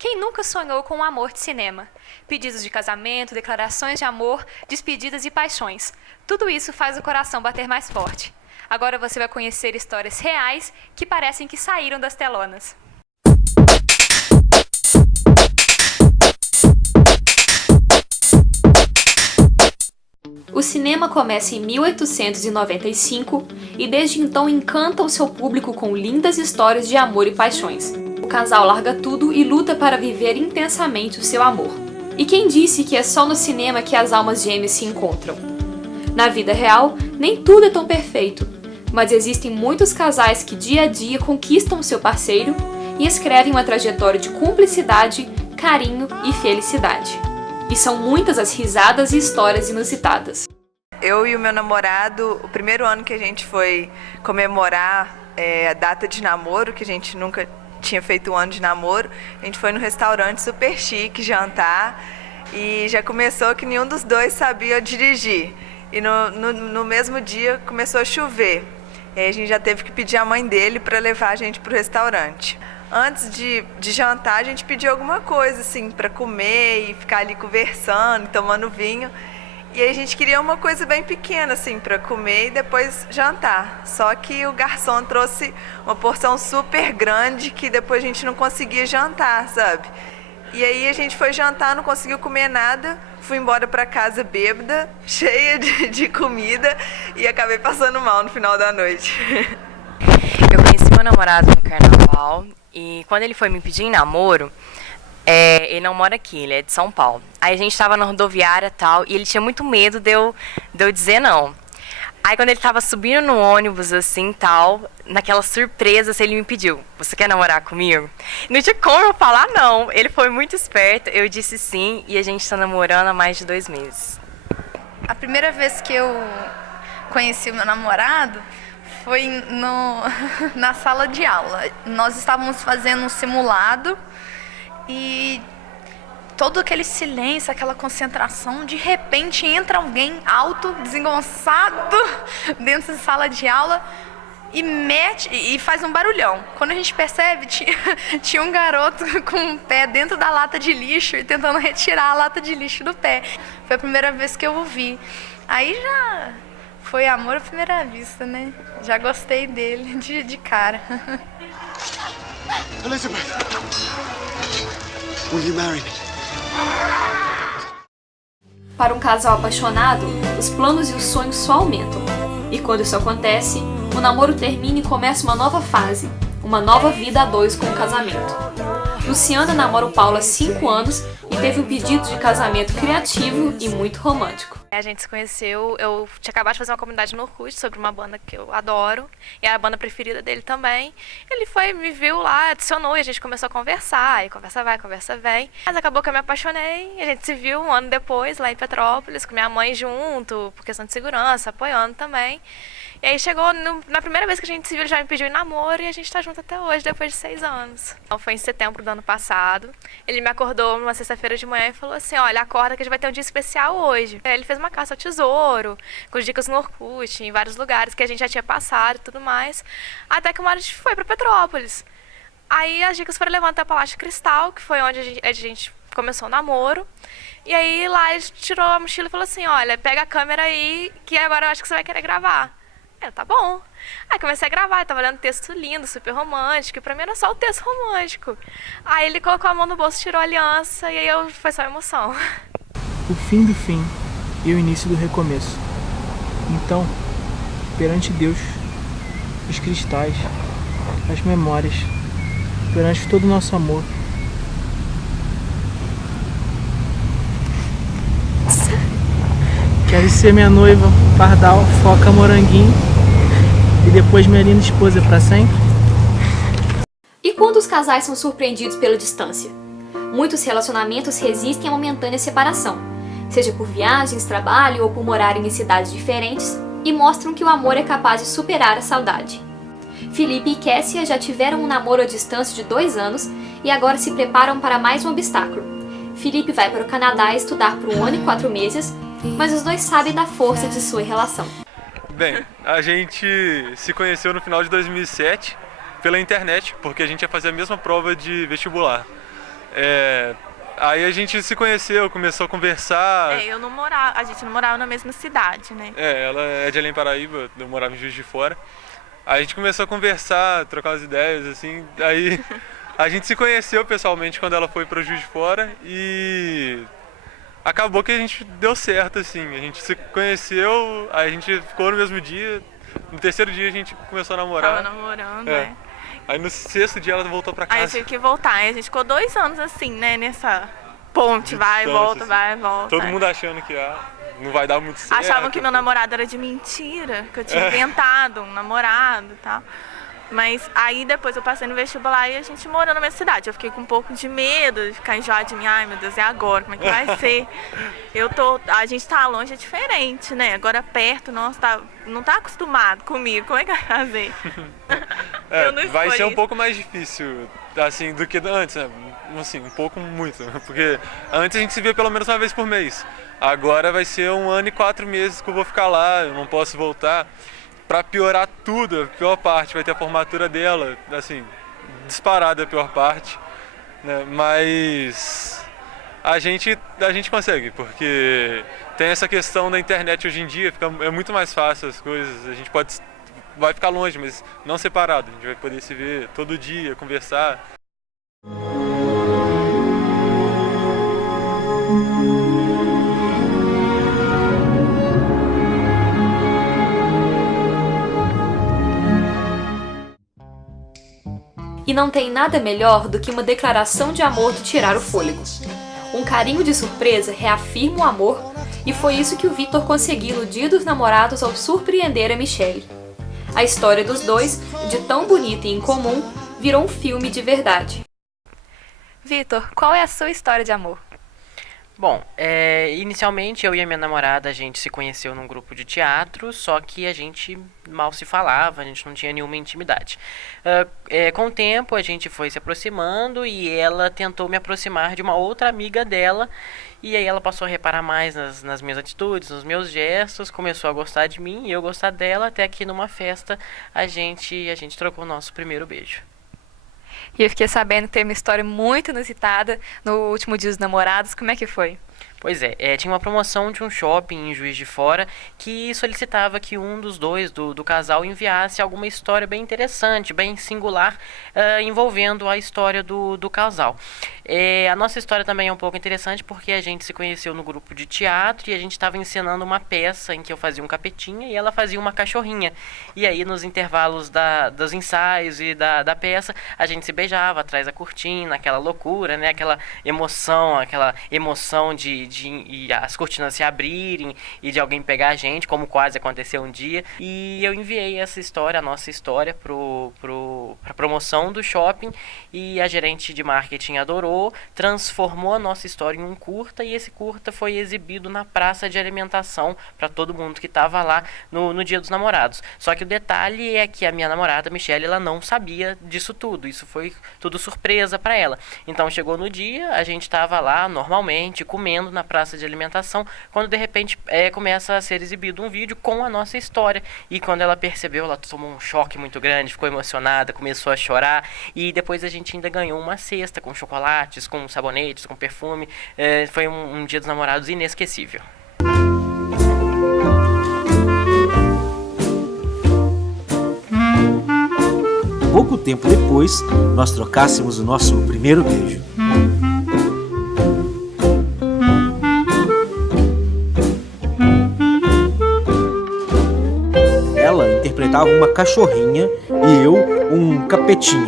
Quem nunca sonhou com um amor de cinema? Pedidos de casamento, declarações de amor, despedidas e paixões. Tudo isso faz o coração bater mais forte. Agora você vai conhecer histórias reais que parecem que saíram das telonas. O cinema começa em 1895 e desde então encanta o seu público com lindas histórias de amor e paixões. O casal larga tudo e luta para viver intensamente o seu amor. E quem disse que é só no cinema que as almas gêmeas se encontram? Na vida real, nem tudo é tão perfeito, mas existem muitos casais que dia a dia conquistam o seu parceiro e escrevem uma trajetória de cumplicidade, carinho e felicidade. E são muitas as risadas e histórias inusitadas. Eu e o meu namorado, o primeiro ano que a gente foi comemorar a data de namoro, que a gente nunca tinha feito um ano de namoro, a gente foi no restaurante super chique jantar e já começou que nenhum dos dois sabia dirigir. E no mesmo dia começou a chover. E aí a gente já teve que pedir a mãe dele para levar a gente para o restaurante. Antes de jantar, a gente pediu alguma coisa assim para comer e ficar ali conversando, tomando vinho. E aí a gente queria uma coisa bem pequena assim para comer e depois jantar. Só que o garçom trouxe uma porção super grande que depois a gente não conseguia jantar, sabe? E aí a gente foi jantar, não conseguiu comer nada, fui embora para casa bêbada, cheia de comida e acabei passando mal no final da noite. Eu conheci meu namorado no carnaval e quando ele foi me pedir em namoro, ele não mora aqui, ele é de São Paulo. Aí a gente estava na rodoviária e tal, e ele tinha muito medo de eu dizer não. Aí quando ele estava subindo no ônibus, assim, tal, naquela surpresa, assim, ele me pediu, você quer namorar comigo? Não tinha como eu falar não, ele foi muito esperto, eu disse sim, e a gente está namorando há mais de 2 meses. A primeira vez que eu conheci o meu namorado foi na sala de aula. Nós estávamos fazendo um simulado e todo aquele silêncio, aquela concentração, de repente entra alguém alto, desengonçado, dentro da sala de aula e mete e faz um barulhão. Quando a gente percebe, tinha um garoto com o pé dentro da lata de lixo e tentando retirar a lata de lixo do pé. Foi a primeira vez que eu o vi. Aí já foi amor à primeira vista, né? Já gostei dele de cara. Elizabeth, will you marry me? Para um casal apaixonado, os planos e os sonhos só aumentam. E quando isso acontece, o namoro termina e começa uma nova fase, uma nova vida a dois com o casamento. Luciana namora o Paulo há 5 anos e teve um pedido de casamento criativo e muito romântico. A gente se conheceu, eu tinha acabado de fazer uma comunidade no Orkut sobre uma banda que eu adoro, e é a banda preferida dele também. Ele foi, me viu lá, adicionou e a gente começou a conversar, e conversa vai, conversa vem. Mas acabou que eu me apaixonei, e a gente se viu um ano depois lá em Petrópolis, com minha mãe junto, por questão de segurança, apoiando também. E aí chegou, na primeira vez que a gente se viu, ele já me pediu em namoro e a gente tá junto até hoje, depois de 6 anos. Então foi em setembro do ano passado. Ele me acordou numa sexta-feira de manhã e falou assim, olha, acorda que a gente vai ter um dia especial hoje. Ele fez uma caça ao tesouro, com dicas no Orkut, em vários lugares que a gente já tinha passado e tudo mais. Até que uma hora a gente foi pra Petrópolis. Aí as dicas foram levando até o Palácio Cristal, que foi onde a gente começou o namoro. E aí lá ele tirou a mochila e falou assim, olha, pega a câmera aí, que agora eu acho que você vai querer gravar. Tá bom. Aí comecei a gravar, tava olhando um texto lindo, super romântico, e pra mim era só o texto romântico. Aí ele colocou a mão no bolso, tirou a aliança, e aí foi só emoção. O fim do fim e o início do recomeço. Então, perante Deus, os cristais, as memórias, perante todo o nosso amor, quero ser minha noiva, pardal, foca, moranguinho e depois minha linda esposa para sempre? E quando os casais são surpreendidos pela distância? Muitos relacionamentos resistem à momentânea separação, seja por viagens, trabalho ou por morarem em cidades diferentes, e mostram que o amor é capaz de superar a saudade. Felipe e Kessia já tiveram um namoro à distância de 2 anos e agora se preparam para mais um obstáculo. Felipe vai para o Canadá estudar por 1 ano e 4 meses, mas os dois sabem da força de sua relação. Bem, a gente se conheceu no final de 2007 pela internet, porque a gente ia fazer a mesma prova de vestibular. Aí a gente se conheceu, começou a conversar. A gente não morava na mesma cidade, né? Ela é de Além Paraíba, eu morava em Juiz de Fora. Aí a gente começou a conversar, trocar as ideias, assim. Aí a gente se conheceu pessoalmente quando ela foi para Juiz de Fora e acabou que a gente deu certo, assim. A gente se conheceu, aí a gente ficou no mesmo dia. No terceiro dia a gente começou a namorar. Tava namorando, né? Aí no sexto dia ela voltou pra casa. Aí eu tive que voltar. Aí a gente ficou 2 anos assim, né? Nessa ponte, vai, volta, assim. vai, volta. Todo mundo achando que não vai dar muito certo. Achavam que meu namorado era de mentira, que eu tinha inventado um namorado e tal. Mas aí depois eu passei no vestibular e a gente morou na mesma cidade. Eu fiquei com um pouco de medo de ficar enjoada de mim. Ai, meu Deus, e agora? Como é que vai ser? A gente tá longe, é diferente, né? Agora perto, nossa, não tá acostumado comigo. Como é que vai fazer? Vai ser um pouco mais difícil, assim, do que antes, né? Assim, um pouco muito. Porque antes a gente se via pelo menos uma vez por mês. Agora vai ser 1 ano e 4 meses que eu vou ficar lá, eu não posso voltar. Pra piorar tudo, a pior parte vai ter a formatura dela, assim, disparada a pior parte, né? Mas a gente consegue, porque tem essa questão da internet hoje em dia, é muito mais fácil as coisas, a gente vai ficar longe, mas não separado, a gente vai poder se ver todo dia, conversar. E não tem nada melhor do que uma declaração de amor de tirar o fôlego. Um carinho de surpresa reafirma o amor, e foi isso que o Vitor conseguiu no Dia dos Namorados ao surpreender a Michelle. A história dos dois, de tão bonita e incomum, virou um filme de verdade. Vitor, qual é a sua história de amor? Bom, inicialmente eu e a minha namorada, a gente se conheceu num grupo de teatro, só que a gente mal se falava, a gente não tinha nenhuma intimidade. Com o tempo a gente foi se aproximando e ela tentou me aproximar de uma outra amiga dela, e aí ela passou a reparar mais nas minhas atitudes, nos meus gestos, começou a gostar de mim e eu gostar dela, até que numa festa a gente trocou o nosso primeiro beijo. E eu fiquei sabendo que teve uma história muito inusitada no último Dia dos Namorados. Como é que foi? Pois tinha uma promoção de um shopping em Juiz de Fora que solicitava que um dos dois do casal enviasse alguma história bem interessante, bem singular, envolvendo a história do casal. A nossa história também é um pouco interessante porque a gente se conheceu no grupo de teatro e a gente estava encenando uma peça em que eu fazia um capetinha e ela fazia uma cachorrinha. E aí nos intervalos dos ensaios e da peça, a gente se beijava atrás da cortina, aquela loucura, né? Aquela emoção de as cortinas se abrirem e de alguém pegar a gente, como quase aconteceu um dia. E eu enviei essa história, a nossa história, pra promoção do shopping, e a gerente de marketing adorou, transformou a nossa história em um curta, e esse curta foi exibido na praça de alimentação para todo mundo que estava lá no Dia dos Namorados. Só que o detalhe é que a minha namorada, Michelle, ela não sabia disso tudo, isso foi tudo surpresa para ela. Então chegou no dia, a gente estava lá normalmente, comendo na praça de alimentação, quando de repente começa a ser exibido um vídeo com a nossa história, e quando ela percebeu, ela tomou um choque muito grande, ficou emocionada, começou a chorar, e depois a gente ainda ganhou uma cesta com chocolates, com sabonetes, com perfume. Foi um Dia dos Namorados inesquecível. Pouco tempo depois, nós trocássemos o nosso primeiro beijo. Ela interpretava uma cachorrinha e eu um capetinha.